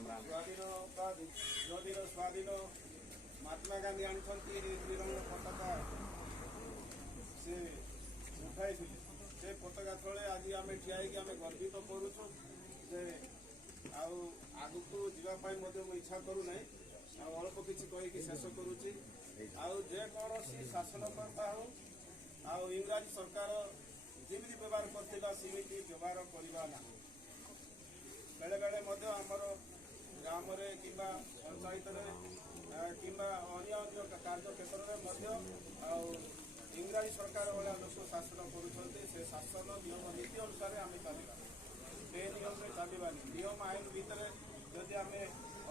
ନଦୀର ସ୍ୱାଧୀନ ମହାତ୍ମା ଗାନ୍ଧୀ ଆଣିଛନ୍ତି ତ୍ରିରଙ୍ଗା ପତାକା ସେ ଉଠାଇଥିଲେ। ସେ ପତାକା ତଳେ ଆଜି ଆମେ ଠିଆ ହେଇକି ଆମେ ଗର୍ବିତ କରୁଛୁ ଯେ ଆଉ ଆଗକୁ ଯିବା ପାଇଁ ମଧ୍ୟ ମୁଁ ଇଚ୍ଛା କରୁନାହିଁ। ଆଉ ଅଳ୍ପ କିଛି କହିକି ଶେଷ କରୁଛି। ଆଉ ଯେକୌଣସି ଶାସନକର୍ତ୍ତା ହେଉ ଆଉ ଇଂରାଜୀ ସରକାର ଯେମିତି ବ୍ୟବହାର କରିଥିଲା ସେମିତି ବ୍ୟବହାର କରିବା ନାହିଁ। ବେଳେବେଳେ ମଧ୍ୟ ଆମର ଗ୍ରାମରେ କିମ୍ବା ପଞ୍ଚାୟତରେ କିମ୍ବା ଅନ୍ୟ କାର୍ଯ୍ୟ କ୍ଷେତ୍ରରେ ମଧ୍ୟ ଆଉ ଇଂରାଜୀ ସରକାର ଭଳିଆ ଲୋକ ଶାସନ କରୁଛନ୍ତି। ସେ ଶାସନ ନିୟମ ନୀତି ଅନୁସାରେ ଆମେ ଚାଲିବା, ବେନିୟମରେ ଚାଲିବାନି। ନିୟମ ଆଇନ ଭିତରେ ଯଦି ଆମେ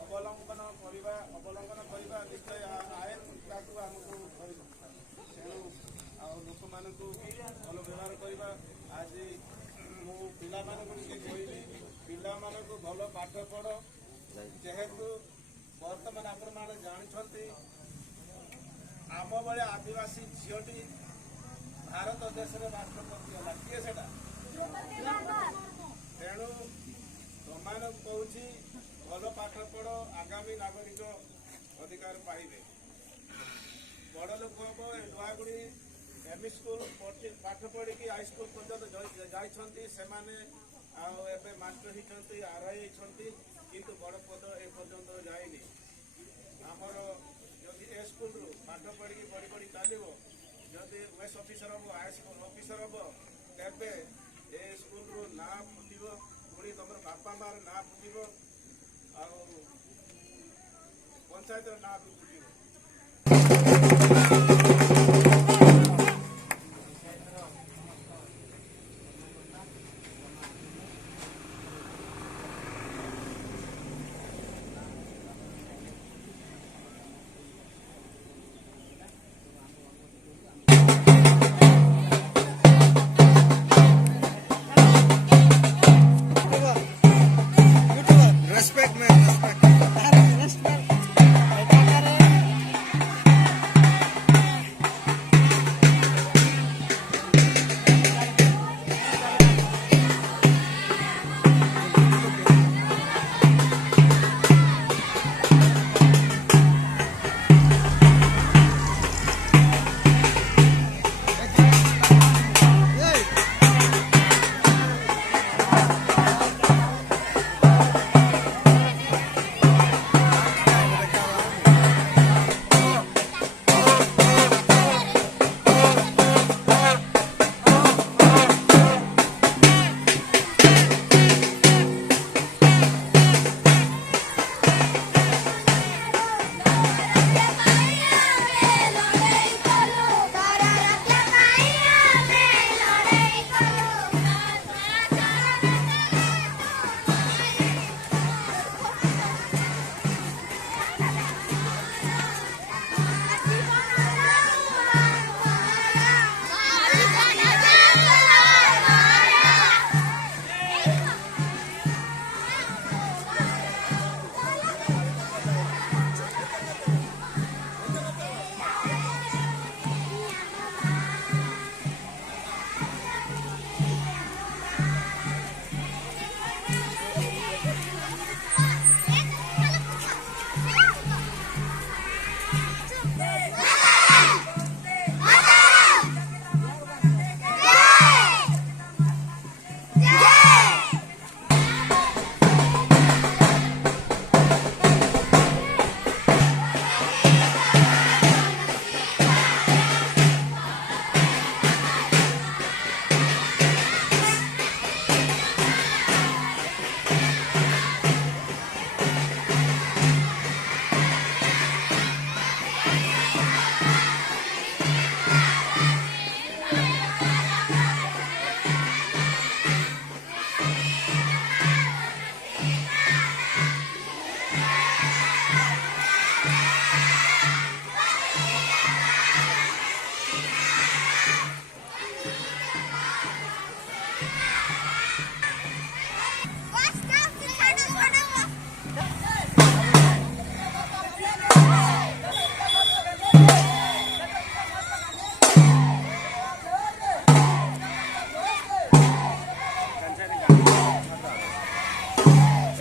ଅବଲମ୍ବନ କରିବା ନିଶ୍ଚୟ ଆଇନ ତାକୁ ଆମକୁ ଧରିବ। ତେଣୁ ଆଉ ଲୋକମାନଙ୍କୁ ଭଲ ବ୍ୟବହାର କରିବା। ଆଜି ମୁଁ ପିଲାମାନଙ୍କୁ ଟିକେ କହିବି, ପିଲାମାନଙ୍କୁ ଭଲ ପାଠ ପଢ଼। ଯେହେତୁ ବର୍ତ୍ତମାନ ଆପଣମାନେ ଜାଣିଛନ୍ତି ଆମ ଭଳିଆ ଆଦିବାସୀ ଝିଅଟି ଭାରତ ଦେଶରେ ରାଷ୍ଟ୍ରପତି ହେଲା। କିଏ ସେଟା? ତେଣୁ ସେମାନଙ୍କୁ କହୁଛି ଭଲ ପାଠ ପଢ଼, ଆଗାମୀ ନାଗରିକ ଅଧିକାର ପାଇବେ। ବଡ଼ ଲୋକ ହବ ନୂଆଗୁଡ଼ି ଏମଇ ସ୍କୁଲ ପାଠ ପଢ଼ିକି ହାଇସ୍କୁଲ ପର୍ଯ୍ୟନ୍ତ ଯାଇଛନ୍ତି। ସେମାନେ ଆଉ ଏବେ ମାଷ୍ଟର ହେଇଛନ୍ତି, ଆର୍ଆଇ ହେଇଛନ୍ତି, କିନ୍ତୁ ବଡ଼ ପଦ ଏ ପର୍ଯ୍ୟନ୍ତ ଯାଇନି। ଆମର ଯଦି ଏ ସ୍କୁଲରୁ ପାଠ ପଢ଼ିକି ବଢ଼ି ଚାଲିବ, ଯଦି ଓଏସ୍ ଅଫିସର ହବ, ଆଇଏଏସ୍ ଅଫିସର ହବ, ତେବେ ଏ ସ୍କୁଲରୁ ନାଁ ଫୁଟିବ, ପୁଣି ତମର ବାପା ମାଆର ନାଁ ଫୁଟିବ, ଆଉ ପଞ୍ଚାୟତର ନାଁ ବି ଫୁଟିବ। Respect, man, respect.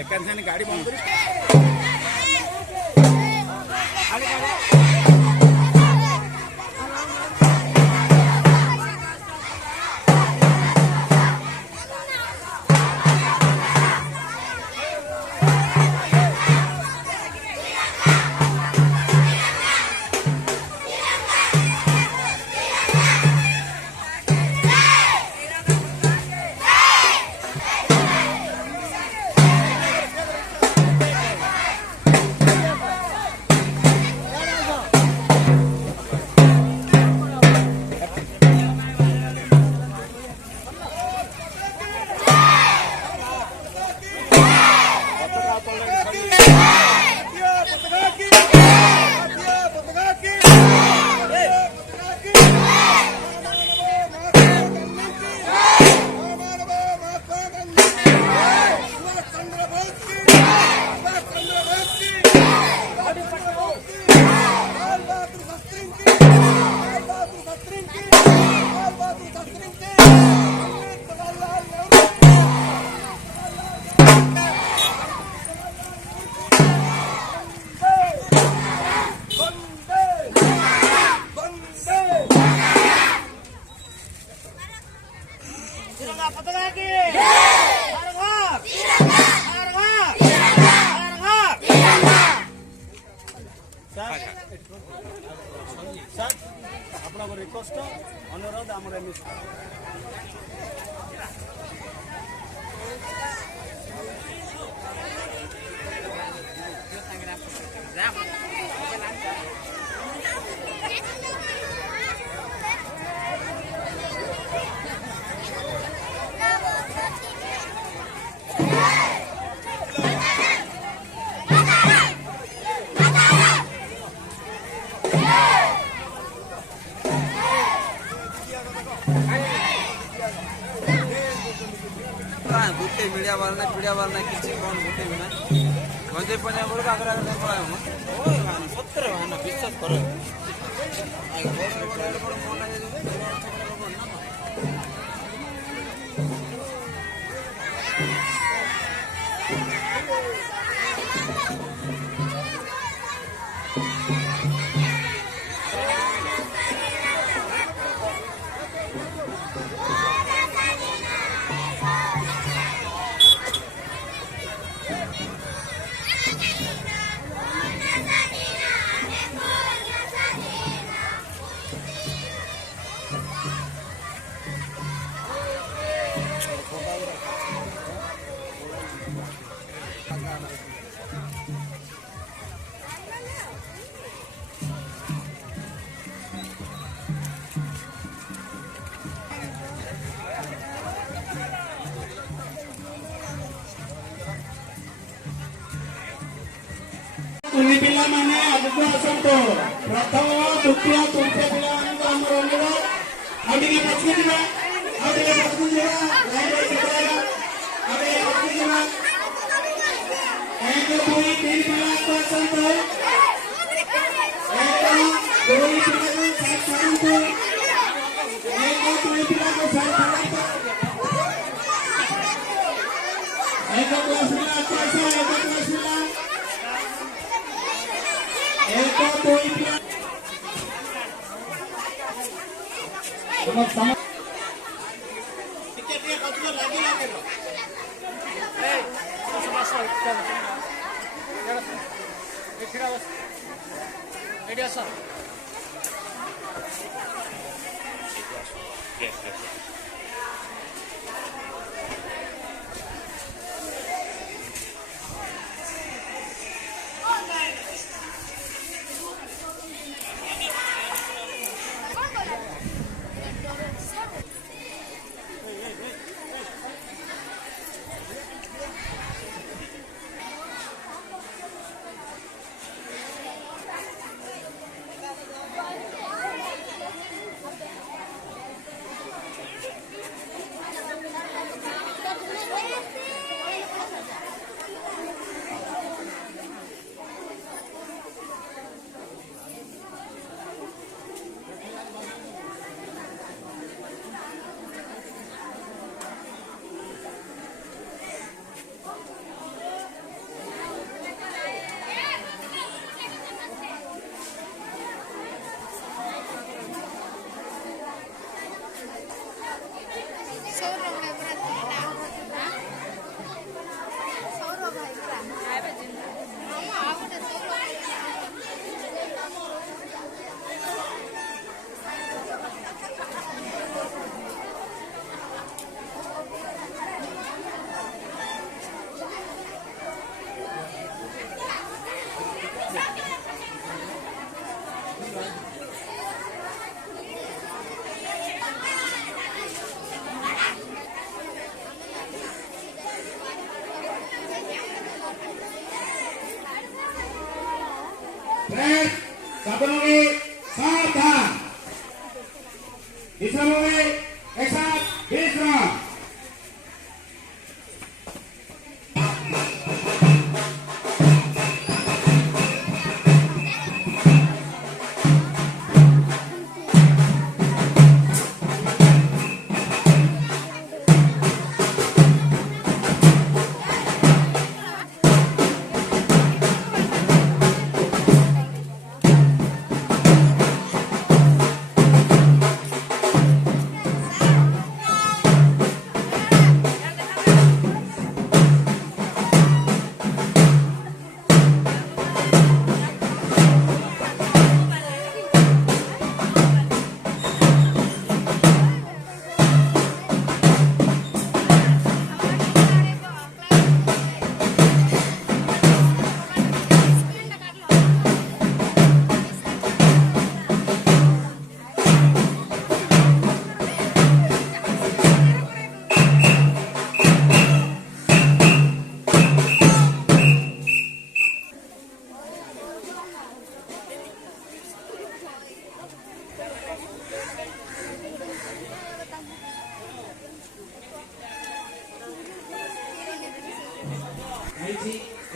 एकांशाने गाडी बंद करी आपको रिक्वेस्ट अनुरोध आम गोटे मीडिया वाला किसी कौन गोटे भी ना गंजे पने बोल का आगरा नहीं पड़ा हम ओए गाना 70 गाना विश्वास करो बड़ मन तुम्हें पिला माने आगु आसतु प्रथम द्वितीय तृतीय पिला आमर अनुरोध आगे पछी जा एक दुई तीन पिला आसतु एक दुई पिला को साथ छाड़तु एक दुई पिला को साथ छाड़तु एक क्लास पिला एक क्लास पिला एक दुई पिला फ्रेंड सब लोग सावधान विश्राम में एक साथ विश्राम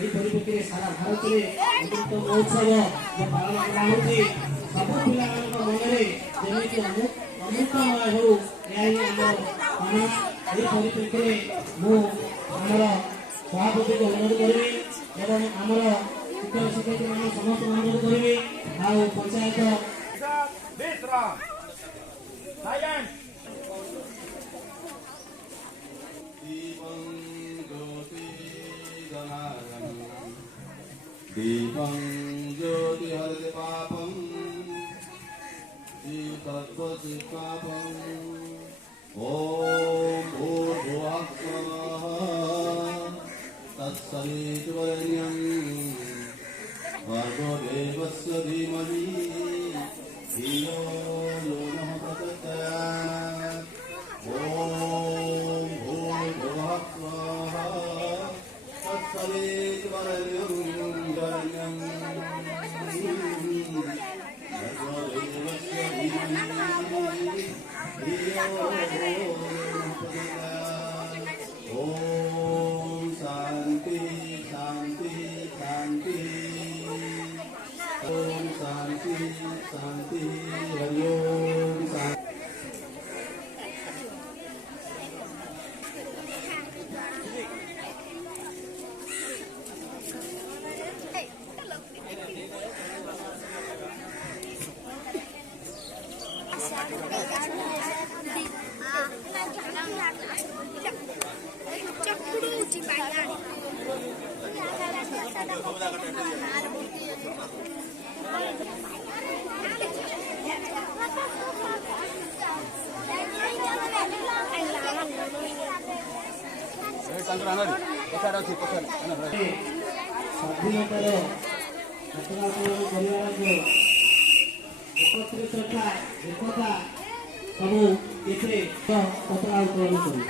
परिप्रेक्षी सारा भारत में अमृत महोत्सव जो पालन कराहଉଛି ସବୁ ପିଲାମାନଙ୍କ ମନରେ ଯେମିତି ଅମୃତମୟ ହେଉ ଏହା ହିଁ ଆମର କାମନା। ଏହି ପରିପ୍ରେକ୍ଷୀରେ ମୁଁ ଆମର ସଭାପତିକୁ ଅନୁରୋଧ କରିବି ଏବଂ ଆମର ଶିକ୍ଷକ ଶିକ୍ଷୟିତ୍ରୀମାନେ ସମସ୍ତଙ୍କୁ ଅନୁରୋଧ କରିବି ଆଉ ପଞ୍ଚାୟତ दीपं ज्योति हरति पापं दीपत्वसि पापं ॐ भूर्भुवः स्वः तत्सवितुर्वरेण्यं भर्गो देवस्य धीमहि धियो यो नः प्रचोदयात् ॐ भूर्भुवः स्वः तत्सवितुर्वरेण्यं ओम शांति शांति शांति ओम शांति शांति हरि ओम शांति। ସ୍ୱାଧୀନତାର ଘଟଣା କରିବାର ଏକତ୍ରିତତା ଏକତା ସବୁ ଏଥିରେ ପତାକା ଉତ୍ତୋଳନ କରୁ।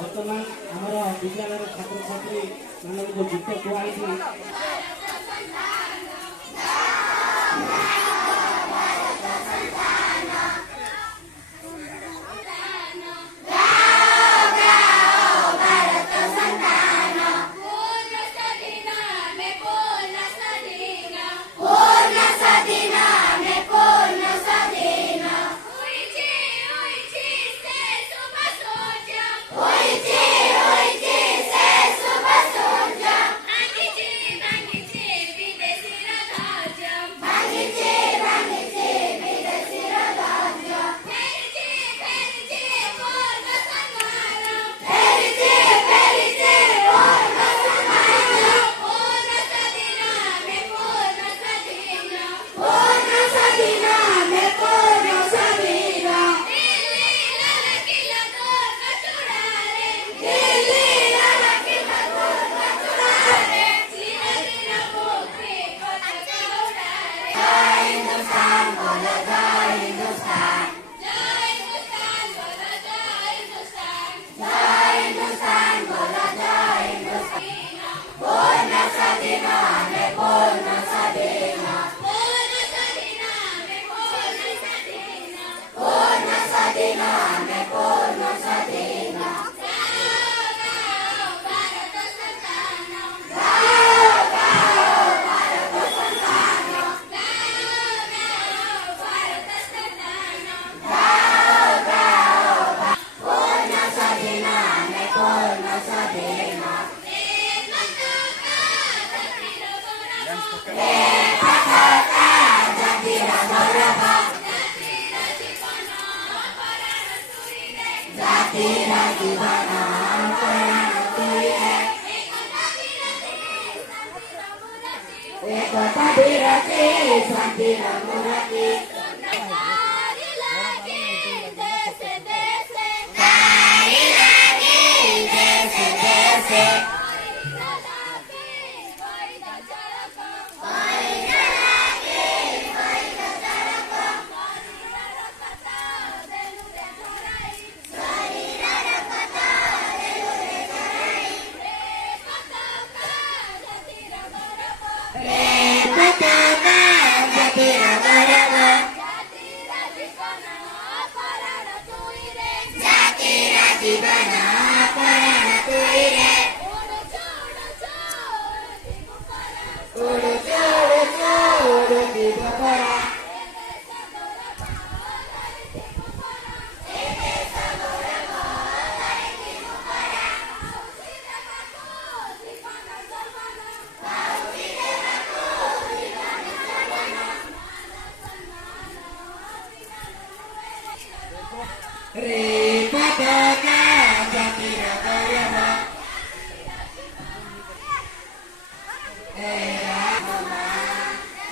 ବର୍ତ୍ତମାନ ଆମର ବିଦ୍ୟାଳୟର ଛାତ୍ରଛାତ୍ରୀ ମାନଙ୍କୁ ଗୀତ କୁହାଇଛି।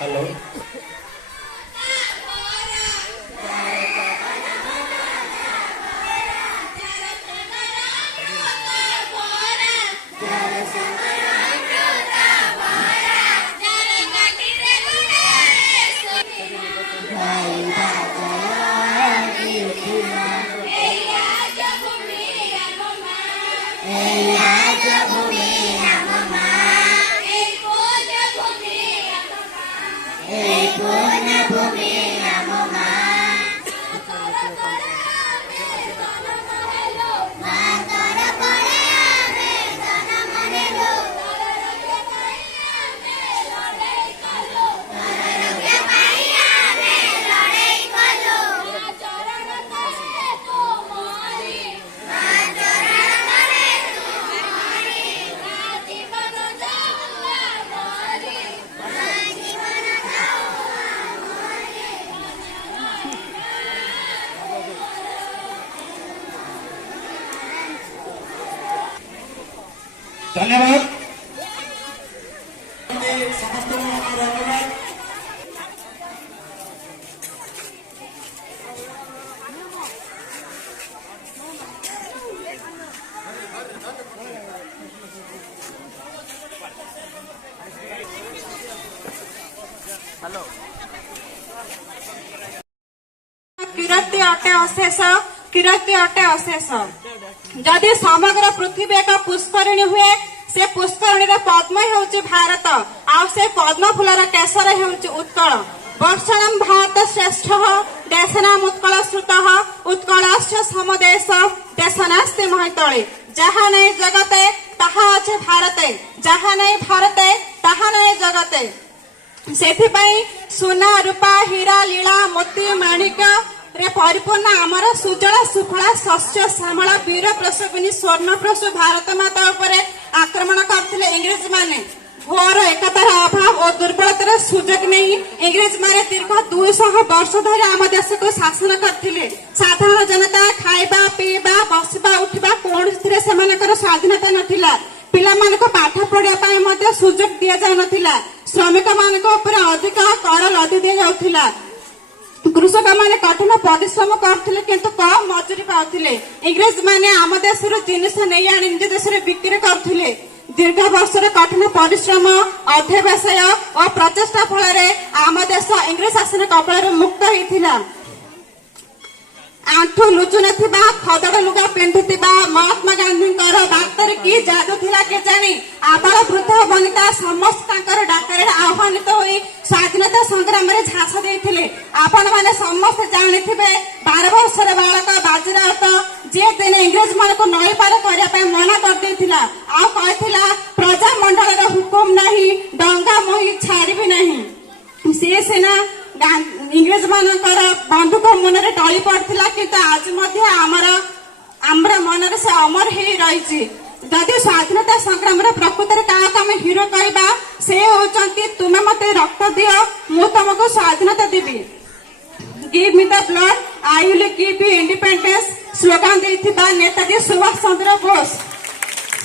हेलो धन्यवाद समस्त धन्यवाद हेलो किरती अटे अशेष किरती अटे अशेष जदि समग्र पृथ्वी एक पुष्करिणी हुए से पुष्करिणी पद्म हेउची भारत आ से पद्म फूलर केसर हेउची उत्कल वर्षणम भारत श्रेष्ठ देशनाम उत्कल श्रुत उत्कलश्च समदेश देशनास्ति महितळे जहाँ नहीं जगते ताहा अच्छे भारते जहाँ नहीं भारते ताहा नहीं जगते सेथिपाई सुना रूपा हीरा लीला मोती माणिक रे परिपूर्ण आमर सुजला सुफला शस्य श्यामला वीर प्रसविनी स्वर्ण प्रसु भारत माता उपरे आक्रमण करथिले इंग्रेज माने घोर एकतार अभाव और दुर्बलतार सुजोग नहीं इंग्रेज माने दीर्घ 200 वर्ष धरि आम देश को शासन करथिले साधारण जनता खाइबा पीबा बसिबा उठिबा कोनथिरे सेमानकर स्वाधीनता नथिला पिला मानको पाठ पढ़िया पाए मध्य सुजोग दिया जाउ नथिला श्रमिक मानको उपरे अधिक कर लदी दिया जाउथिला कृषक माने कठिन परिश्रम करथिले किंतु कम मजूरी पाउथिले इंग्रेज माने आम देशर जिनिस नहीं आनी निज देश बिक्री करथिले दीर्घ वर्षर कठिन परिश्रम अध्यवसाय और प्रचेषा फल आम देश इंग्रेज शासन कबल मुक्त होता आंठू लुचु नथिबा खदड़ लुगा पिंधुथिबा महात्मा गांधी बार्तार की जादू थिला के जानी आबाल वृद्ध वनिता समस्त तांकर डाकरे आह्वानित होई स्वाधीनता संग्राम रे झांस देथिले आपण माने समस्त जानिथिबे 12 वर्षर बालक बाजीरावत जे दिने इंग्रेज मान को नई पार करिया पे मना कर देथिला आ कहथिला प्रजा मंडल रे हुकुम नहीं डंगा मोहि छाड़िबी नहीं से सेना इंग्रेज मानकर बंधुक मनरे टली पड़ता किंतु आज आमर मनरे से अमर हो रही जदि स्वाधीनता संग्राम प्रकृत क्या हिरो कहवा से होती तुम्हें मत रक्त दियो मु तुमको स्वाधीनता देवी give me the blood I will give you independence slogan देथिबा नेताजी सुभाष चंद्र बोस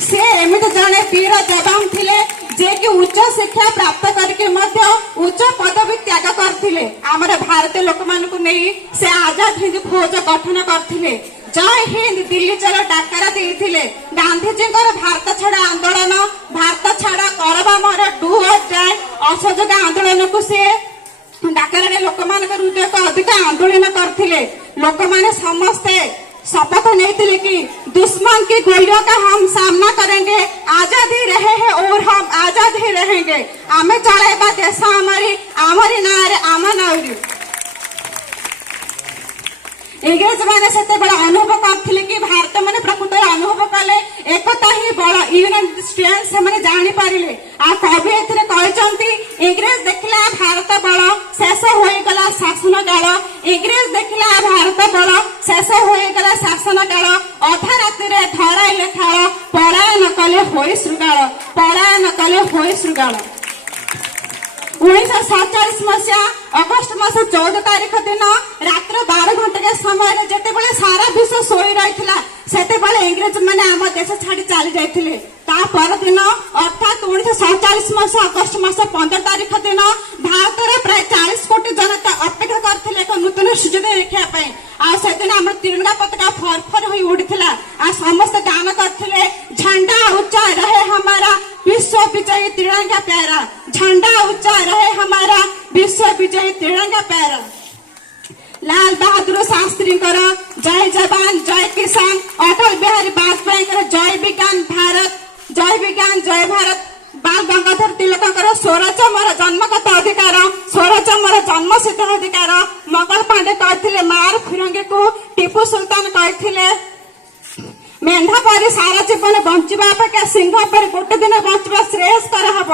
से एमित जने वीर जवान थिले जे कि उच्च शिक्षा प्राप्त करके मध्य उच्च पदवी त्याग करथिले हमर भारतीय लोक मान को नहीं से आजाद हिंद फौज गठन करथिले जय हिंद दिल्ली चलो डाकरा देथिले गांधी जी भारत छाड़ आंदोलन भारत छाड़ करबा मोर डू और जाय असहयोग आंदोलन को से डाकरा लोक मान अधिक आंदोलन करथिले लोक माने समस्ते शपथ नहीं थे कि दुश्मन की गोलियों का हम सामना करेंगे आजादी रहे हैं और हम आजाद ही रहेंगे आमे चलेबा देश आमरी नारे आम नाउरी इंग्रेज माने सेते बड़ा अनुभव करथिले कि भारत माने प्रकृत अनुभव कले एकता ही बड़ा यूनियन स्ट्रेंथ से माने जानि पारिले आ कवि एथरे कहचंती इंग्रेज देखला भारत बड़ शेष होई गला शासन काल इंग्रेज देखला भारत बड़ शेष होई गला शासन काल अधा राति रे धराइले थाल पलायन कले होई श्रृगाल पलायन कले होई श्रृगाल 1947 मसीहा अगस्ट मास 14 तारीख दिन रात्र 12 घंटे के समय जेतेबेले सारा विश्व सोई रहितला सेतेबेले इंग्रेज माने आम देश छाड़ी चली जाइथिले ता पर दिन अर्थात 1947 मसीहा अगस्ट मास 15 तारीख दिन भारत रे प्राय तिरंगा पताका फरफर होई उड़िथिला आ समस्त गान करथिले झंडा ऊंचा रहे हमारा विश्व विजयी तिरंगा प्यारा, झंडा ऊंचा रहे हमारा विश्व विजयी तिरंगा प्यारा। लाल बहादुर शास्त्री जय जवान जय किसान, अटल बिहारी वाजपेयी जय विज्ञान भारत, जय विज्ञान जय भारत, बाल गंगाधर तिलक स्वराज मोर जन्मगत अधिकार, स्वराज मोर जन्म सिद्ध अधिकार, मंगल पांडे कहते मार फिरंगी को टीपू सुल्तान कहते मेंढा परी सारा जीवन बंचा अपेक्षा सिंह पर गोटे दिन बंचा श्रेयस्कर हम।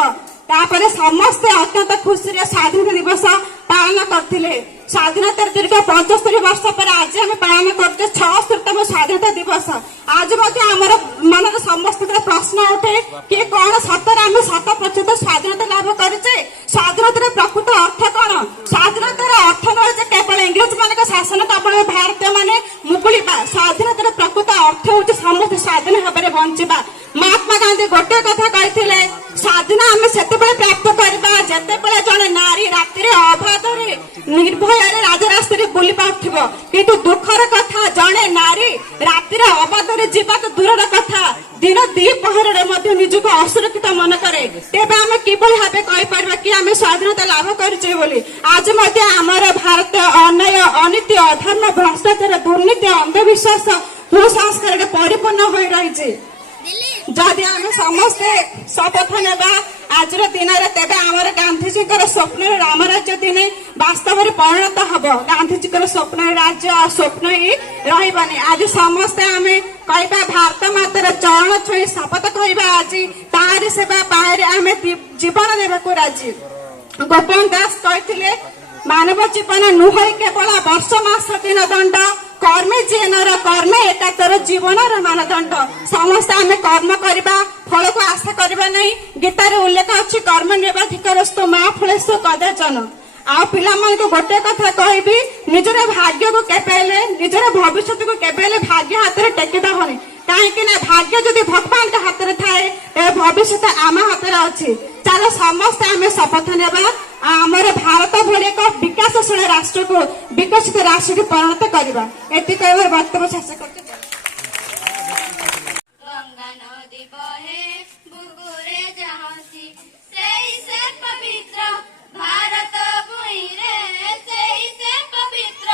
तापर समस्ते अत्यंत खुशी स्वाधीनता दिवस पालन करते। स्वाधीनता दीर्घ 75 वर्ष पर आज आम पालन करते 76तम स्वाधीनता दिवस। आज आमर मन समस्त प्रश्न उठे कि कौन सतरे आम 100% स्वाधीनता लाभ करे। स्वाधीनतार प्रकृत अर्थ कौन? स्वाधीनतार अर्थ नए केवल इंग्रेज मान शासन कबल भारतीय माने मुकुलिबा। स्वाधीनतार प्रकृत अर्थ हूँ समस्त स्वाधीन भाव में बंचा। महात्मा गांधी गोटे कथा कहते स्वाधीन आम से प्राप्त करवा जिते जड़े नारी राति अबाधे निर्भय राजरास्ता बुली पार्थिव, किंतु दुखर कथा जड़े नारी राति अबाधे जीवा तो दूर कथा दिन द्विपहर निजक असुरक्षित मन करे। तेज आम किभली भाव कहीपर कि आम स्वाधीनता लाभ करे बोली। आज आमर भारत अन्याय अनीति अधर्म भ्रष्टाचार दुर्नीति अंधविश्वास कुसंस्कार परिपूर्ण हो रही। जदि आम समस्ते शपथ नेबा आज दिन तेज आमर गांधीजी स्वप्न राम राज्य दिने वास्तव में परिणत हम। गांधीजी स्वप्न राज्य स्वप्न ही रही। आज समस्ते आम कह भारत मातार चरण छुई शपथ कह आज तार सेवा पाए आम जीवन देवाक राजी। गोपन दास कहते मानव जीवन नुहे केवल वर्ष मास दिन दंड, कर्मे जीवन कर्मे एकातर जीवन मानदंड। समस्त आम कर्म करवा फल को आशा करवा नहीं। गीतार उल्लेख अच्छी कर्म निर्बाधिकारस्तु माँ फलेस्तु कदाचन। आ पिला को गोटे कथा कहबी निजर भाग्य को केबेले निजर भविष्य को केबेले भाग्य हाथ में टेकिदबनी। कहीं भाग्य जदि भगवान के हाथ में थाए भविष्य आम हाथ में अच्छी। चलो समस्त आम शपथ नेबा आमर भारत भली एक विकासशील राष्ट्र को विकसित राष्ट्र की परिणत करवा। एति कहवर वक्तव्य शेष करते। गंगा नदी बहे बुगुरे जहाँसी सेई से पवित्र भारत भूमि रे, सेई से पवित्र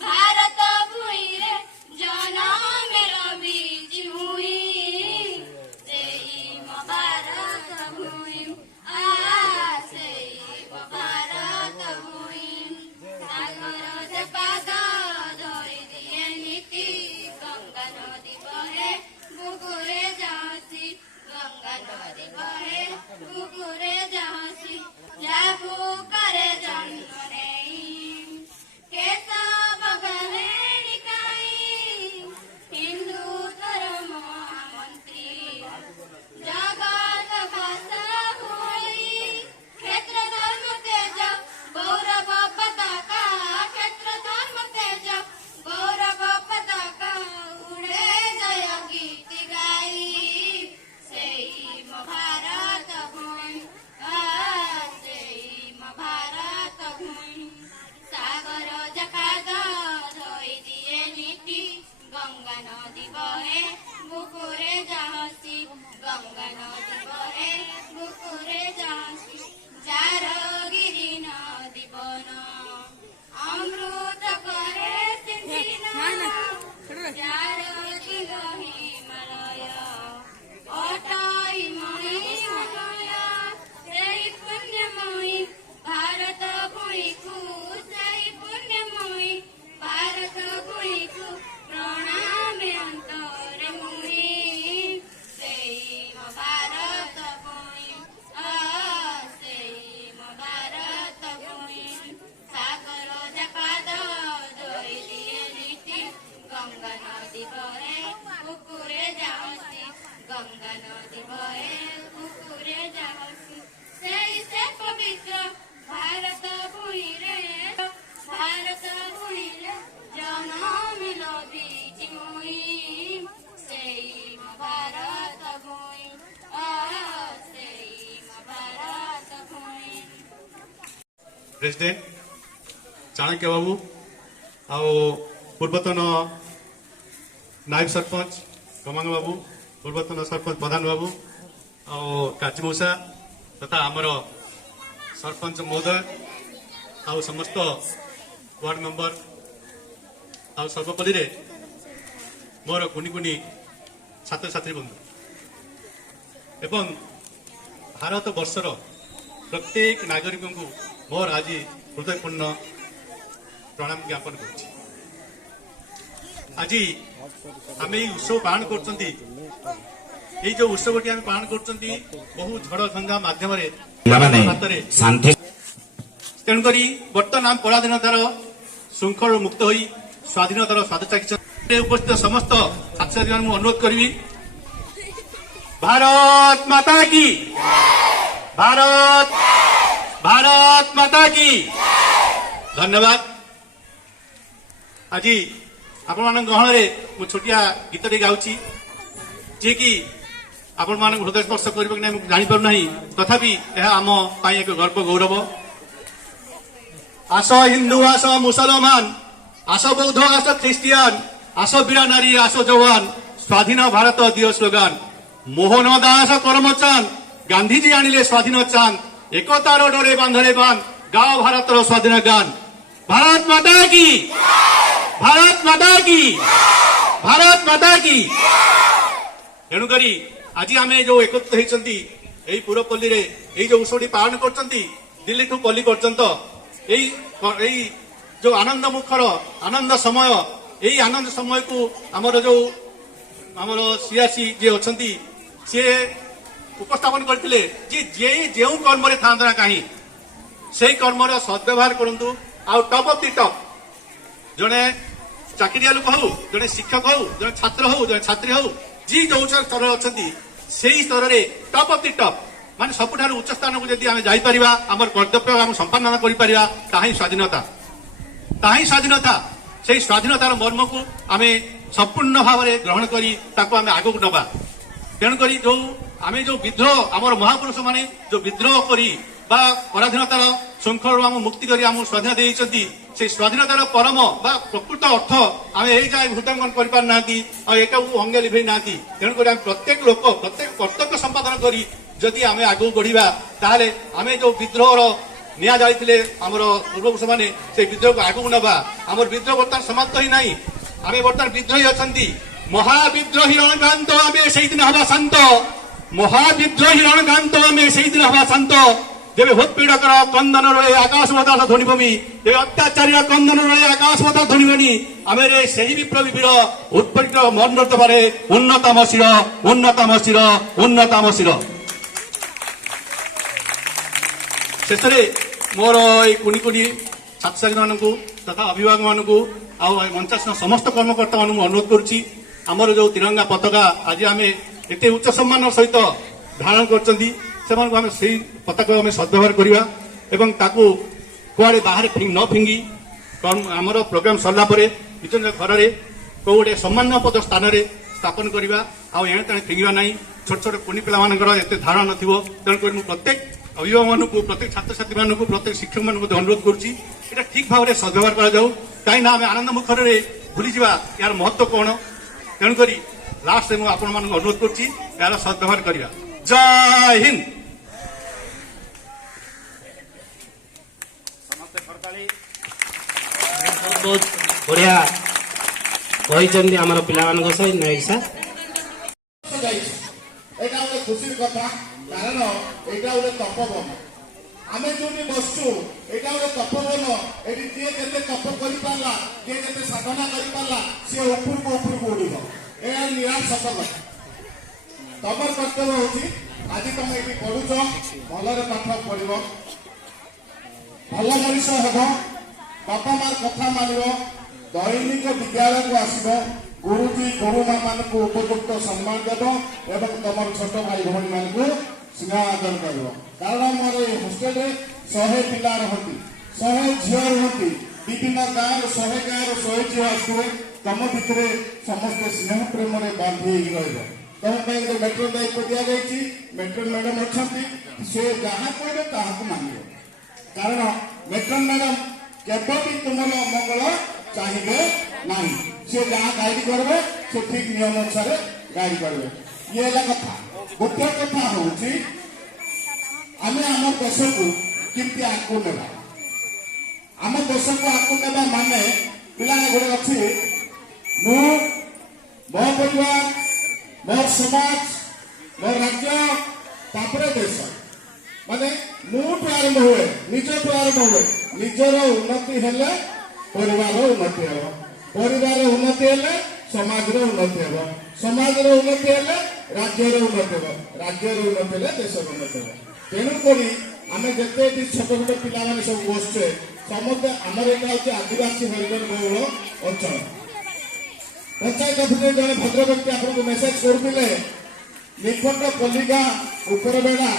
भारत भूमि रे जनम बीज हुई सेई भारत भूमि सेई भारत भूमि सागर से पाद धरि दिए नीति गंगा नदी बहे बुगुरे जहाँसी, गंगा नदी बहे बुगुरे जहाँसी जागो करे जन्म नहीं केशव गहे निकाई हिंदू धर्म मंत्री जगत भाषा हुई क्षेत्र धर्म तेज गौरव पताका, क्षेत्र धर्म तेज गौरव पताका उड़े जय गीत गाई सेई भारत भूमि सेई भारत भूमि सागर जकाद धोई दिए नीति गंगा नदी बहे बुकुरे जहाँसी, गंगा नदी बहे बुकुरे जहाँसी जार गिरी नदी बन अमृत करे सिंधिना जार किलो हिमालय अटाई मणि मनया सेई पुण्यमयी भारत भूमि को सेई पुण्यमयी भारत भूमि को प्रणाम अंतर मुनि सेई भारत भूमि सेई भारत भूमि सागर जपाद धोई दिए नीति गंगा नदी बहे बुकुरे जहाँसी, गंगा नदी बहे बुकुरे जहाँसी सेई से पवित्र भारत भूमि रे, भारत भूमि रे जनम बीज हुई सेई भारत भूमि सेई भारत भूमि। प्रेसिडेंट चाणक्य बाबू आ पूर्वतन नायब सरपंच कमांग बाबू पूर्वतन सरपंच प्रधान बाबू काची मौसा तथा आमर सरपंच महोदय आउ समस्त वार्ड मेंबर आउ सर्वपल्ली मोर कुनी कुनी छात्र छात्री बंधु एवं भारत वर्षर प्रत्येक नागरिक को मोर आज हृदयपूर्ण प्रणाम ज्ञापन कर आज आम उत्सव पालन कर उत्सव टी पालन कर बहु झड़ झंझा मध्यम तेणुक बर्तमान आम पराधीनतार श्रृंखल मुक्त हो स्वाधीनतार स्वाद चाखी उपस्थित समस्त छात्र छात्री अनुरोध करी भारत माता की भारत भारत माता की धन्यवाद। आज आपण मान गहन में छोटिया गीत गाऊँ जी कि आपण मान हृदय स्पर्श कर जापर ना तथापि यह आम एक गर्व गौरव। आस हिंदू आस मुसलमान आस बौद्ध आस ख्रिस्टियान आस वीरा नारी आस जवान स्वाधीन भारत दियो स्लोगान मोहन दास करमचांद गांधीजी आनिले स्वाधीन चांद एकतार डोरे बांधले बांध गाँव भारत स्वाधीन गान भारत माता की भारत माता की भारत माता की। तेणुक आज आम जो एकत्रित होती पुरपल्ली जो उत्सव पालन कर दिल्ली ठू पल्ली पर्यंत जो आनंद मुखर आनंद समय यही आनंद समय को आमर जो आमर सियासी जी अच्छा सी उपस्थापन करते जो कर्म था कहीं से कर्मर सद्व्यवहार करूँ आ टप अफ दि टप जड़े चाकरिया लोक हो जड़े शिक्षक हो जड़े छात्र हो जड़े छात्री हो जी जो स्तर अच्छा से स्तर में टप अफ दि टप मान सबुठ उच्च स्थान को जब आम जापर आम कर्तव्य आम संपादन कर स्वाधीनता ताही स्वाधीनता से स्वाधीनतार मर्म को आम संपूर्ण भाव में ग्रहण करी आम आग को नवा। तेणुक जो आम जो विद्रोह आमर महापुरुष माने जो विद्रोह करी बा पराधीनतार श्रृंखल आम मुक्ति करी आम स्वाधीन देइछंती से स्वाधीनतार परम बा प्रकृत अर्थ आम यही जाए हृदयंगन कर पारना एटा अंगे लिभे ना। तेणुक आम प्रत्येक लोक प्रत्येक कर्तव्य संपादन करी जदि आम आग बढ़ा ताले आम जो विद्रोहर निया जाइथिले आमर पूर्वपुरुष माने से विद्रोह को आगू नवा। आमर विद्रोह बर्तमान समाप्त ही नहीं आम बर्तमान विद्रोही अच्छा महाविद्रोही रणकांत आम से दिन हवा शांत महाविद्रोही रणकांत आम से दिन हवा शांत जब भूतपीड़कर कंदन रे आकाश बता ध्वनिभूमि जब अत्याचारी कंदन रे आकाश बता ध्वनिभूमि आम से विप्लवी वीर उत्पीड़ित मन्नत पारे उन्नतम शिर उन्नतम शिर उन्नतम शिर। शेष मोर कुनी कुनी छात्र छात्री मानक तथा अभिभावक मानक मंचासन समस्त कर्मकर्ता मानक अनुरोध करुच्ची आमर जो तिरंगा पताका आज आम एत उच्च सम्मान सहित धारण कर पताका आम सद्व्यवहार करवा एवं ताकू कुआड़े बाहर न फिंगी आमर प्रोग्राम सरला निज निज घर में कौ गोटे सम्मानपद स्थान में स्थापन करवा आने तेणे फिंगा ना छोट छोट कुनी पिला एत धारणा नथिबो। तेणुक प्रत्येक अभिभावक मानक प्रत्येक छात्र छात्री मानक प्रत्येक शिक्षक मान अनुरोध करुच्ची एटा ठीक भाव में सद्व्यवहार करा जाऊ कहीं आम आनंद मुखर भूली जावा यार महत्व कौन। तेणुक लास्ट मुझे आपण मान अनुरोध करुच्ची यार सद्व्यवहार करवा। जय हिंद। बहुत बढ़िया कहते आम पिला सहित नायक साहब एटा गोटे खुशी कथा कारण एटा गोटे तपोवन आम जो बसचु एटा गोटे तपोवन ये किए जिते तप कर किए जिते साधना कर सी उपरको उपरको उड़ यह निराश सत कथा तमर कर्तव्य हूँ आज तुम ये पढ़ुच भलरे पाठ पढ़ भल मनीष हम बापा मार कथा मान दैनिक विद्यालय को आसब गुरुजी गुरुमा मान को उपयुक्त सम्मान देव एवं तुम छोट भाई भौणी मान को स्नेह आदर कर कारण मोर होस्टेल 100 पिला रहती 100 झील रहती विभिन्न गाँव 100 गाँव 100 झील आसवे तुम भितर समस्त स्नेह प्रेम बांधी तुम मेट्रो दायित्व दि जाए मेट्रो मैडम अच्छा से जहाँ कहे ताकू मान कारण मेट्रो मैडम केवल भी तुम मंगल चाहिए ना सी जहाँ गाइड करेंगे ସଠିକ ନିୟମ ଅନୁସାରେ ଗାଇड କରିବେ। ଇଏ ହେଲା କଥା। ଗୋଟିଏ କଥା ହଉଛି ଆମେ ଆମ ଦେଶକୁ କେମିତି ଆଗକୁ ନେବା। ଆମ ଦେଶକୁ ଆଗକୁ ନେବା ମାନେ ପିଲାମାନେ ଗୋଟେ ଅଛି ମୁଁ ମୋ ପରିବାର ମୋ ସମାଜ ମୋ ରାଜ୍ୟ ତାପରେ ଦେଶ ମାନେ ମୁଠୁ ଆରମ୍ଭ ହୁଏ ନିଜଠୁ ଆରମ୍ଭ ହୁଏ। ନିଜର ଉନ୍ନତି ହେଲେ ପରିବାର ଉନ୍ନତି ହେବ, ପରିବାର ଉନ୍ନତି ହେଲେ ସମାଜର ଉନ୍ନତି ହେବ, ସମାଜର ଉନ୍ନତି ହେଲେ ରାଜ୍ୟର ଉନ୍ନତି ହେବ, ରାଜ୍ୟର ଉନ୍ନତି ହେଲେ ଦେଶର ଉନ୍ନତି ହେବ। ତେଣୁକରି ଆମେ ଯେତେ ଏଠି ଛୋଟ ଛୋଟ ପିଲାମାନେ ସବୁ ବସୁଛେ ସମସ୍ତେ ଆମର ଏଇଟା ହଉଛି ଆଦିବାସୀ ହରିଜନ ବହୁଳ ଅଞ୍ଚଳ। ପଞ୍ଚାୟତ ଅଫିସରେ ଜଣେ ଭଦ୍ର ବ୍ୟକ୍ତି ଆପଣଙ୍କୁ ମେସେଜ କରୁଥିଲେ ନିକଟ ପଲ୍ଲିକା ଉପରବେଡ଼ା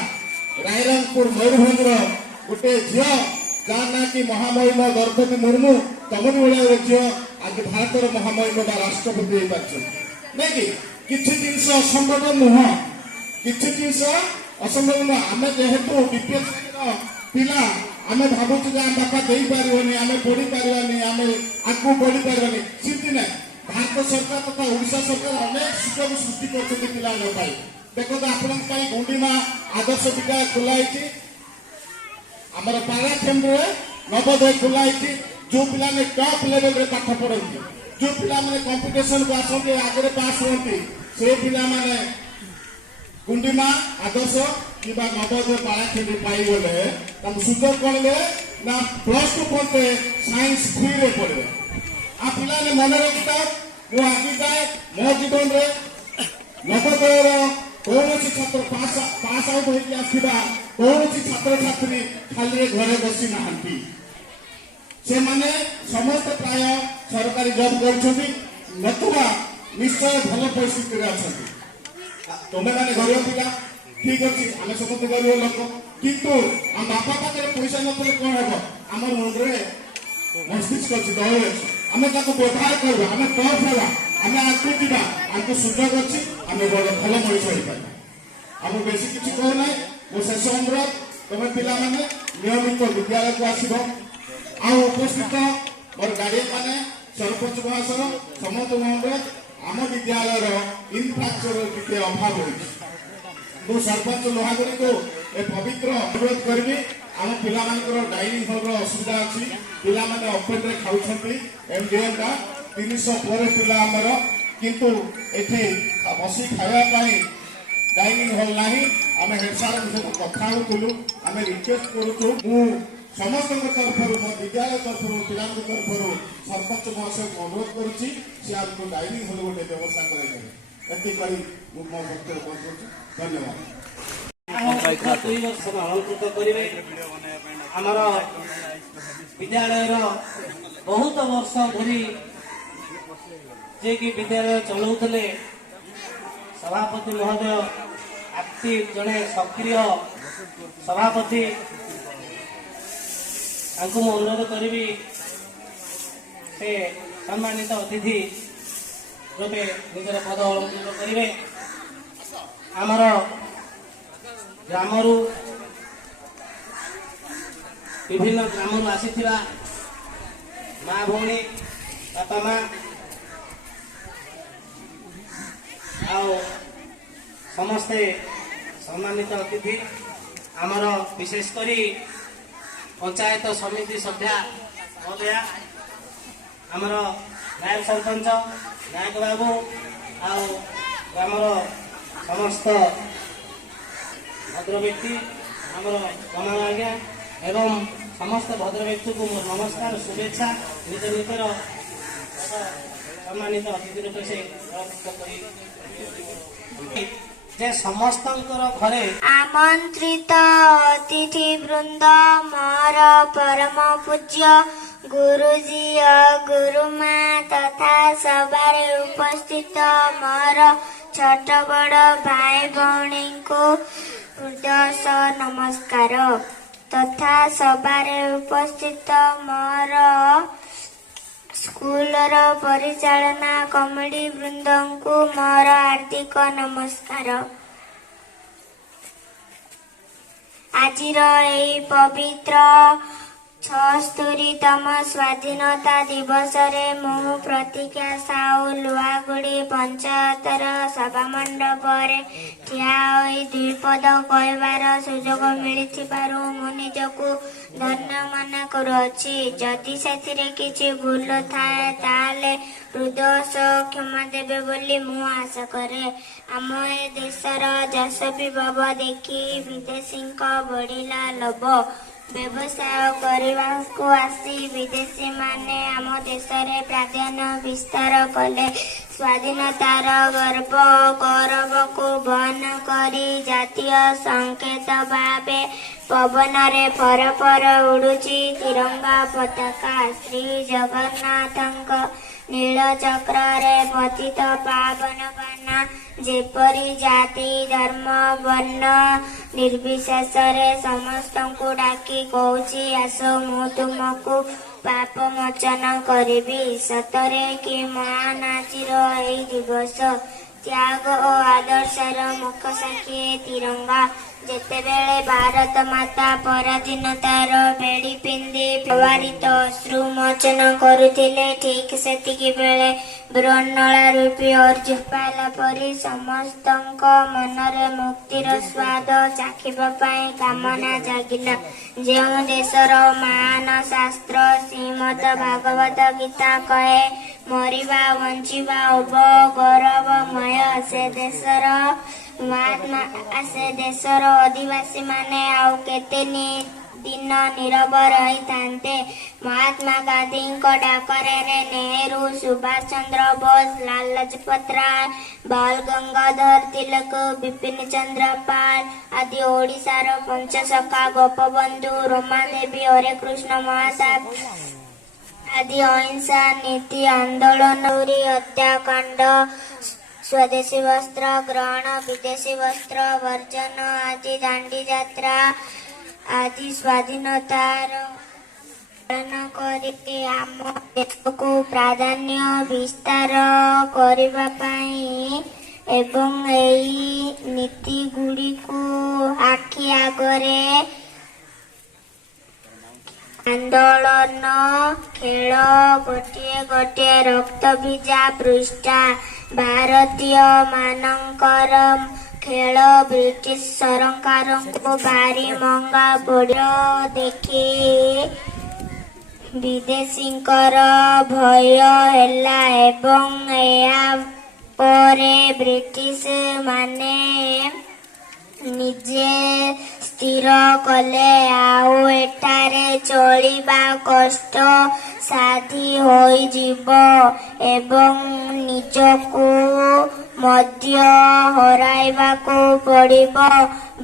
ରାଇରଙ୍ଗପୁର ମୟୂରଭଞ୍ଜର ଗୋଟେ ଝିଅ ଯାହା ନାଁ କି ମହାମହିମ ଦ୍ରୌପଦୀ ମୁର୍ମୁ ତମରି ଭଳିଆ ଗୋଟେ ଝିଅ ଆଜି ଭାରତର ମହାମହିମ ବା ରାଷ୍ଟ୍ରପତି ହେଇପାରିଛନ୍ତି। ନାଇଁ କି କିଛି ଜିନିଷ ଅସମ୍ଭବ ନୁହଁ, କିଛି ଜିନିଷ ଅସମ୍ଭବ ନୁହଁ। ଆମେ ଯେହେତୁ ବିପିଏଲ ପିଲା ଆମେ ଭାବୁଛୁ ଯେ ଆମ ବାପା ଦେଇପାରିବନି, ଆମେ ପଢିପାରିବାନି, ଆମେ ଆଗକୁ ବଢିପାରିବାନି। ସେମିତି ନାହିଁ। ଭାରତ ସରକାର ତଥା ଓଡ଼ିଶା ସରକାର ଅନେକ ସୁଯୋଗ ସୃଷ୍ଟି କରୁଛନ୍ତି ପିଲାମାନଙ୍କ ପାଇଁ। ଦେଖନ୍ତୁ ଆପଣଙ୍କ ପାଇଁ ଗୁଣ୍ଡିମା ଆଦର୍ଶ ବିଦ୍ୟାଳୟ ଖୋଲା ହେଇଛି, ଆମର ପାରାଖେଣ୍ଡରେ ନବୋଦୟ ଖୋଲା ହେଇଛି। ଯୋଉ ପିଲାମାନେ ଟପ୍ ଲେଭେଲରେ ପାଠ ପଢନ୍ତି, ଯୋଉ ପିଲାମାନେ କମ୍ପିଟିସନକୁ ଆସନ୍ତି ଆଗରେ ପାସ୍ ହୁଅନ୍ତି, ସେ ପିଲାମାନେ ଗୁଣ୍ଡିମା ଆଦର୍ଶ କିମ୍ବା ନବୋଦୟ ପାରାଖେଣ୍ଡି ପାଇଗଲେ ତାଙ୍କୁ ସୁଯୋଗ କଣ ମିଳେ ନା +2 ପର୍ଯ୍ୟନ୍ତ ସାଇନ୍ସ ଫ୍ରିରେ ପଢିବେ। ଆଉ ପିଲାମାନେ ମନେ ରଖିଥାଅ ମୁଁ ଆଜି ଯାଏ ମୋ ଜୀବନରେ ନବୋଦୟର କୌଣସି ଛାତ୍ର ପାସ୍ ଆଉଟ୍ ହୋଇକି ଆସିଥିବା କୌଣସି ଛାତ୍ରଛାତ୍ରୀ ଖାଲିରେ ଘରେ ବସି ନାହାନ୍ତି। ସେମାନେ ସମସ୍ତେ ପ୍ରାୟ ସରକାରୀ ଜବ୍ କରୁଛନ୍ତି ନতুବା ନିଶ୍ଚୟ ଭଲ ପରିସ୍ଥିତିରେ ଅଛନ୍ତି। ତମେମାନେ ଗରିବ ପିଲା ଠିକ ଅଛି, ଆମେ ସମସ୍ତେ ଗରିବ ଲୋକ, କିନ୍ତୁ ଆମ ବାପା ପାଖରେ ପଇସା ନଥିଲେ କଣ ହେବ? ଆମର ମୁଣ୍ଡରେ ମସ୍ତିଷ୍କ ଅଛି, ଦଳ ଅଛି, ଆମେ ତାକୁ ବ୍ୟବହାର କରିବା, ଆମେ ଟପ୍ ହେବା, ଆମେ ଆଗକୁ ଯିବା, ଆମକୁ ସୁଯୋଗ ଅଛି, ଆମେ ଭଲ ମଣିଷ ହେଇପାରିବା। ଆମେ ବେଶୀ କିଛି କହୁନାହିଁ। ମୋ ଶେଷ ଅନୁରୋଧ ତମେ ପିଲାମାନେ ନିୟମିତ ବିଦ୍ୟାଳୟକୁ ଆସିବ। ଆଉ ଉପସ୍ଥିତ ମୋର ଗାର୍ଡିଆନ ମାନେ ସରପଞ୍ଚ ମହାଶୟ ସମସ୍ତଙ୍କ ଅନୁରୋଧ ଆମ ବିଦ୍ୟାଳୟର ଇନଫ୍ରାଷ୍ଟ୍ରକ୍ଚର ଟିକେ ଅଭାବ ରହିଛି। ମୁଁ ସରପଞ୍ଚ ଲୁହାଗୁଡିକୁ ଏ ପବିତ୍ର ଅନୁରୋଧ କରିବି ଆମ ପିଲାମାନଙ୍କର ଡାଇନିଂ ହଲର ଅସୁବିଧା ଅଛି, ପିଲାମାନେ ଓପେନରେ ଖାଉଛନ୍ତି, MDMଟା 300 ପରେ ପିଲା ଆମର, କିନ୍ତୁ ଏଠି ବସି ଖାଇବା ପାଇଁ ଡାଇନିଂ ହଲ୍ ନାହିଁ। ଆମେ ହେଡ୍ ସାର୍ଙ୍କ ସହିତ କଥା ହେଉଥିଲୁ, ଆମେ ରିକ୍ୱେଷ୍ଟ କରୁଛୁ, ମୁଁ ସମସ୍ତଙ୍କ ତରଫରୁ ମୋ ବିଦ୍ୟାଳୟ ତରଫରୁ ପିଲାଙ୍କ ତରଫରୁ ସରପଞ୍ଚ ମହାଶୟଙ୍କୁ ଅନୁରୋଧ କରୁଛି ସେ ଆମକୁ ଡାଇନିଂ ହଲ୍ ଗୋଟେ ବ୍ୟବସ୍ଥା କରାଇଦେବେ। ଏତିକି କରି ମୁଁ ମୋ ବକ୍ତବ୍ୟ ବନ୍ଦ କରୁଛି। ଧନ୍ୟବାଦ। 2 ବର୍ଷର ଅଳଙ୍କୃତ କରିବେ। ଆମର ବିଦ୍ୟାଳୟର ବହୁତ ବର୍ଷ ଧରି ଯିଏକି ବିଦ୍ୟାଳୟ ଚଳାଉଥିଲେ ସଭାପତି ମହୋଦୟ ଆକ୍ଟିଭ ଜଣେ ସକ୍ରିୟ ସଭାପତି, ତାଙ୍କୁ ମୁଁ ଅନୁରୋଧ କରିବି ସେ ସମ୍ମାନିତ ଅତିଥି ରୂପେ ନିଜର ପଦ ଅଳଙ୍କୃତ କରିବେ। ଆମର ଗ୍ରାମରୁ ବିଭିନ୍ନ ଗ୍ରାମରୁ ଆସିଥିବା ମା ଭଉଣୀ ବାପା ମା ଆଉ ସମସ୍ତେ ସମ୍ମାନିତ ଅତିଥି, ଆମର ବିଶେଷ କରି ପଞ୍ଚାୟତ ସମିତି ସଭ୍ୟା ମହୋଦୟା, ଆମର ନାୟକ ସରପଞ୍ଚ ନାୟକ ବାବୁ ଆଉ ଗ୍ରାମର ସମସ୍ତ ଭଦ୍ର ବ୍ୟକ୍ତି, ଆମର କମାଳ ଆଜ୍ଞା ଏବଂ ସମସ୍ତ ଭଦ୍ର ବ୍ୟକ୍ତିଙ୍କୁ ମୋର ନମସ୍କାର ଶୁଭେଚ୍ଛା। ନିଜ ନିଜର ସମ୍ମାନିତ ଅତିଥି ରୂପେ ସେ କରି ଯେ ସମସ୍ତଙ୍କର ଘରେ আমন্ত্রিত অতিথি বৃন্দ মোর পরম পূজ্য গুরুজি ও গুরুমা তথা সভারে উপস্থিত মোর ছোট বড় ভাই ভৌণীଙ୍କୁ হৃদୟ নমস্କାର ତଥା ସଭାରେ ଉପସ୍ଥିତ ମୋର ସ୍କୁଲର ପରିଚାଳନା କମିଟି ବୃନ୍ଦଙ୍କୁ ମୋର ହାର୍ଦ୍ଦିକ ନମସ୍କାର। ଆଜିର ଏହି ପବିତ୍ର ଛଅସ୍ତରୀତମ ସ୍ୱାଧୀନତା ଦିବସରେ ମୁଁ ପ୍ରତିଜ୍ଞା ସାହୁ ଲୁହାଗୁଡ଼ି ପଞ୍ଚାୟତର ସଭାମଣ୍ଡପରେ ଠିଆ ହୋଇ ଦୁଇପଦ କହିବାର ସୁଯୋଗ ମିଳିଥିବାରୁ ମୁଁ ନିଜକୁ ଧନ୍ୟ ମନେ କରୁଅଛି। ଯଦି ସେଥିରେ କିଛି ଭୁଲ ଥାଏ ତାହେଲେ ହୃଦୟ ସହ କ୍ଷମା ଦେବେ ବୋଲି ମୁଁ ଆଶା କରେ। ଆମ ଏ ଦେଶର ଯଶସ୍ୱୀ ଭାବ ଦେଖି ବିଦେଶୀଙ୍କ ବଢ଼ିଲା ଲୋଭ। ବ୍ୟବସାୟ କରିବାକୁ ଆସି ବିଦେଶୀମାନେ ଆମ ଦେଶରେ ପ୍ରାଧାନ୍ୟ ବିସ୍ତାର କଲେ। ସ୍ୱାଧୀନତାର ଗର୍ବ ଗୌରବକୁ ବହନ କରି ଜାତୀୟ ସଂକେତ ଭାବେ ପବନରେ ଫରଫର ଉଡୁଛି ତିରଙ୍ଗା ପତାକା। ଶ୍ରୀ ଜଗନ୍ନାଥଙ୍କ ନୀଳ ଚକ୍ରରେ ପତିତ ପାବନ ବାନା ଯେପରି ଜାତି ଧର୍ମ ବର୍ଣ୍ଣ ନିର୍ବିଶେଷରେ ସମସ୍ତଙ୍କୁ ଡାକି କହୁଛି, ଆସ ମୁଁ ତୁମକୁ ପାପ ମୋଚନ କରିବି। ସତରେ କି ମହାନ ଆଜିର ଏହି ଦିବସ। ତ୍ୟାଗ ଓ ଆଦର୍ଶର ମୁଖ ସାକ୍ଷୀ ଏ ତିରଙ୍ଗା। ଯେତେବେଳେ ଭାରତ ମାତା ପରାଧୀନତାର ବେଡ଼ି ପିନ୍ଧି ପ୍ରବାହିତ ଅଶ୍ରୁ ମୋଚନ କରୁଥିଲେ, ଠିକ୍ ସେତିକି ବେଳେ ବୃହନ୍ନଳା ରୂପୀ ଅର୍ଜୁନ ପାଇଲା ପରି ସମସ୍ତଙ୍କ ମନରେ ମୁକ୍ତିର ସ୍ୱାଦ ଚାଖିବା ପାଇଁ କାମନା ଜାଗିଲା। ଯେଉଁ ଦେଶର ମହାନ ଶାସ୍ତ୍ର ଶ୍ରୀମଦ ଭାଗବତ ଗୀତା କହେ, ମରିବା ବଞ୍ଚିବା ଉଭ ଗୌରବମୟ, ସେ ଦେଶର ଅଧିବାସୀ ମାନେ ଆଉ କେତେ ଦିନ ନୀରବ ରହିଥାନ୍ତେ। ମହାତ୍ମା ଗାନ୍ଧୀଙ୍କ ଡାକରେ ନେହେରୁ, ସୁଭାଷ ଚନ୍ଦ୍ର ବୋଷ, ଲାଲା ଲଜପତ ରାୟ, ବାଳ ଗଙ୍ଗାଧର ତିଲକ, ବିପିନ ଚନ୍ଦ୍ର ପାଲ ଆଦି ଓଡ଼ିଶାର ପଞ୍ଚସଖା, ଗୋପବନ୍ଧୁ, ରମାଦେବୀ, ହରେକୃଷ୍ଣ ମହତାବ ଆଦି ଅହିଂସା ନୀତି ଆନ୍ଦୋଳନ, ହତ୍ୟାକାଣ୍ଡ, ସ୍ୱଦେଶୀ ବସ୍ତ୍ର ଗ୍ରହଣ, ବିଦେଶୀ ବସ୍ତ୍ର ବର୍ଜନ ଆଦି ଦାଣ୍ଡି ଯାତ୍ରା ଆଦି ସ୍ୱାଧୀନତାର ପାଳନ କରି ଆମ ଦେଶକୁ ପ୍ରାଧାନ୍ୟ ବିସ୍ତାର କରିବା ପାଇଁ ଏବଂ ଏହି ନୀତି ଗୁଡ଼ିକୁ ଆଖି ଆଗରେ ଆନ୍ଦୋଳନ ଖେଳ ଗୋଟିଏ ଗୋଟିଏ ରକ୍ତ ଭିଜା ପୃଷ୍ଠା। ଭାରତୀୟ ମାନଙ୍କର ଖେଳ ବ୍ରିଟିଶ ସରକାରଙ୍କୁ ଭାରି ମହଙ୍ଗା ପଡ଼ିବ ଦେଖି ବିଦେଶୀଙ୍କର ଭୟ ହେଲା ଏବଂ ଏହା ପରେ ବ୍ରିଟିଶ ମାନେ ନିଜେ ସ୍ଥିର କଲେ, ଆଉ ଏଠାରେ ଚଳିବା କଷ୍ଟ ସାଧି ହୋଇଯିବ ଏବଂ ନିଜକୁ ମଧ୍ୟ ହରାଇବାକୁ ପଡ଼ିବ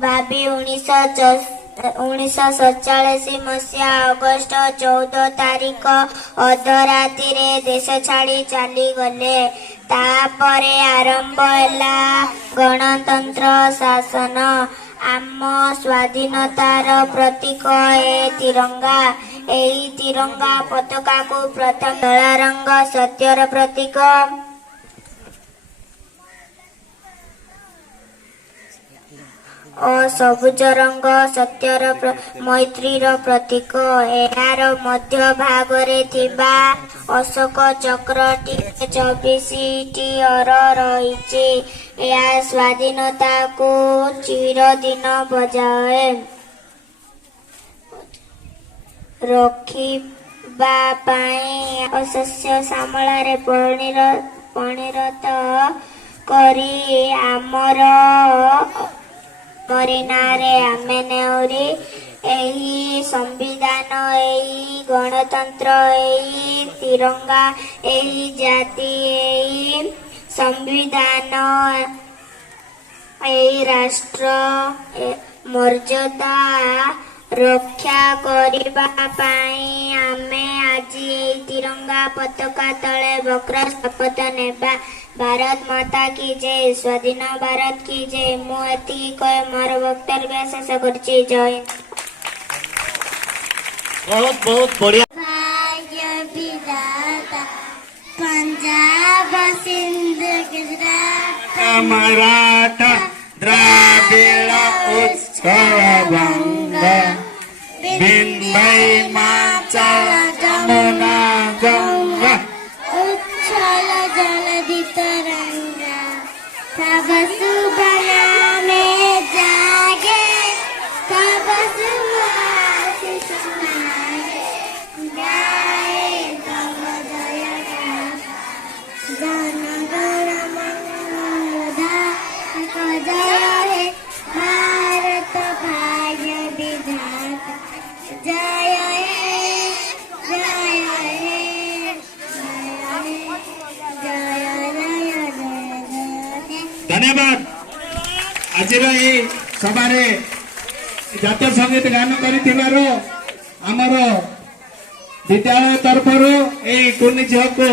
ଭାବି 1947 ମସିହା ଅଗଷ୍ଟ 14 ତାରିଖ ଅଧରାତିରେ ଦେଶ ଛାଡ଼ି ଚାଲିଗଲେ। ତାପରେ ଆରମ୍ଭ ହେଲା ଗଣତନ୍ତ୍ର ଶାସନ। ଆମ ସ୍ୱାଧୀନତାର ପ୍ରତୀକ ଏ ତିରଙ୍ଗା। ଏହି ତିରଙ୍ଗା ପତାକାକୁ ପ୍ରଥମ ଧଳା ରଙ୍ଗ ସତ୍ୟର ପ୍ରତୀକ ଓ ସବୁଜ ରଙ୍ଗ ସତ୍ୟର ମୈତ୍ରୀର ପ୍ରତୀକ। ଏହାର ମଧ୍ୟ ଭାଗରେ ଥିବା ଅଶୋକ ଚକ୍ରଟି 24ଟି ଅର ରହିଛି। ଏହା ସ୍ୱାଧୀନତାକୁ ଚିରଦିନ ବଜାୟ ରଖିବା ପାଇଁ ଶସ୍ୟ ଶ୍ୟାମଳାରେ ପରିଣତ କରି ଆମର ନାଁରେ ଆମେ ନେଉରି ଏହି ସମ୍ବିଧାନ, ଏହି ଗଣତନ୍ତ୍ର, ଏହି ତିରଙ୍ଗା, ଏହି ଜାତି, ଏହି ସମ୍ବିଧାନ, ଏହି ରାଷ୍ଟ୍ର ମର୍ଯ୍ୟାଦା ରକ୍ଷା କରିବା ପାଇଁ ଆମେ ଆଜି ଏହି ତିରଙ୍ଗା ପତାକା ତଳେ ବକ୍ର ଶପଥ ନେବା। ଭାରତ ମାତା କି ଜୟ, ସ୍ୱାଧୀନ ଭାରତ କି ଜୟ। ମୁଁ ଏତିକି କହି ମୋର ବକ୍ତବ୍ୟ ଶେଷ କରୁଛି। ଜୟ ହିନ୍ଦ। ବହୁତ ବହୁତ ବଢିଆ। ଭାଗ୍ୟ ବିଧାତା ପଞ୍ଜାବ ସିନ୍ଧ ଗୁଜରାଟ ମରାଠା ଦ୍ରାବିଡ଼ ଉତ୍କଳ ବଙ୍ଗ ବିନ୍ଧೈ सुबह में जागे कब सुबह सुनाए गाए तब दया जन गण मंगलदा जय हे भारत भाग्य विधाता जय हे जय हे धन्यवाद आज सभा जातीय संगीत गान कर विद्यालय तरफ कुनी झील को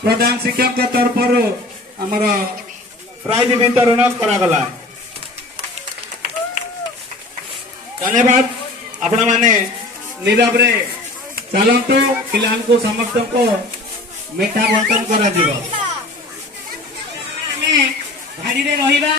प्रधान शिक्षक तरफ आमर प्राइज वितरण करागला। धन्यवाद आपण मैंने नीरव रे चलतु पिला समस्त को मिठा बंटन करा भाड़ी रे रहिबा।